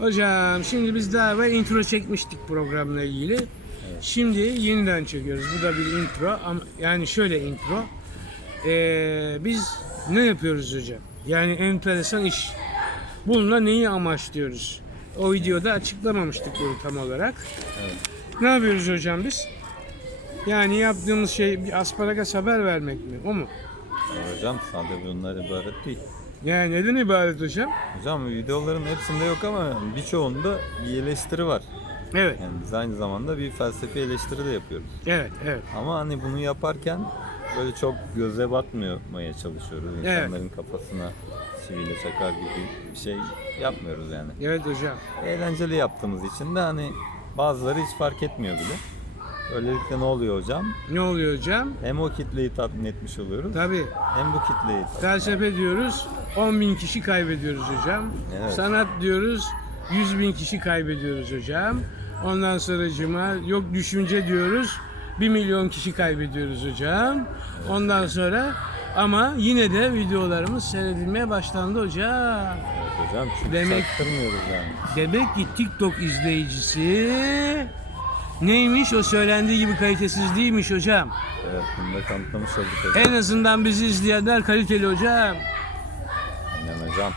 Hocam şimdi biz daha evvel intro çekmiştik programla ilgili. Şimdi yeniden çekiyoruz. Bu da bir intro. Ama yani şöyle intro. Ee, biz ne yapıyoruz hocam? Yani enteresan iş. Bununla neyi amaçlıyoruz? O videoda açıklamamıştık bunu tam olarak. Ne yapıyoruz hocam biz? Yani yaptığımız şey bir asparagas haber vermek mi? O mu? Hocam sadece bunlar ibaret değil. Yani neden ibaret hocam? Hocam videoların hepsinde yok ama birçoğunda bir eleştiri var. Evet, Yani biz aynı zamanda bir felsefi eleştiri de yapıyoruz. evet, evet. Ama hani bunu yaparken böyle çok göze batmamaya çalışıyoruz. Evet. İnsanların kafasına çiviyle çakar gibi bir şey yapmıyoruz yani. Evet hocam. Eğlenceli yaptığımız için de hani bazıları hiç fark etmiyor bile. Öylelikle ne oluyor hocam? Ne oluyor hocam? Hem o kitleyi tatmin etmiş oluyoruz Tabii. hem bu kitleyi tatmin Felsefe diyoruz 10 bin kişi kaybediyoruz hocam. Evet. Sanat diyoruz 100 bin kişi kaybediyoruz hocam. Ondan sonra yok düşünce diyoruz 1 milyon kişi kaybediyoruz hocam. Ondan sonra ama yine de videolarımız seyredilmeye başlandı hocam. Evet hocam çünkü Demek- çaktırmıyoruz yani. Demek ki TikTok izleyicisi neymiş o söylendiği gibi kalitesiz değilmiş hocam. Evet bunu da kanıtlamış olduk hocam. En azından bizi izleyenler kaliteli hocam. Aynen hocam.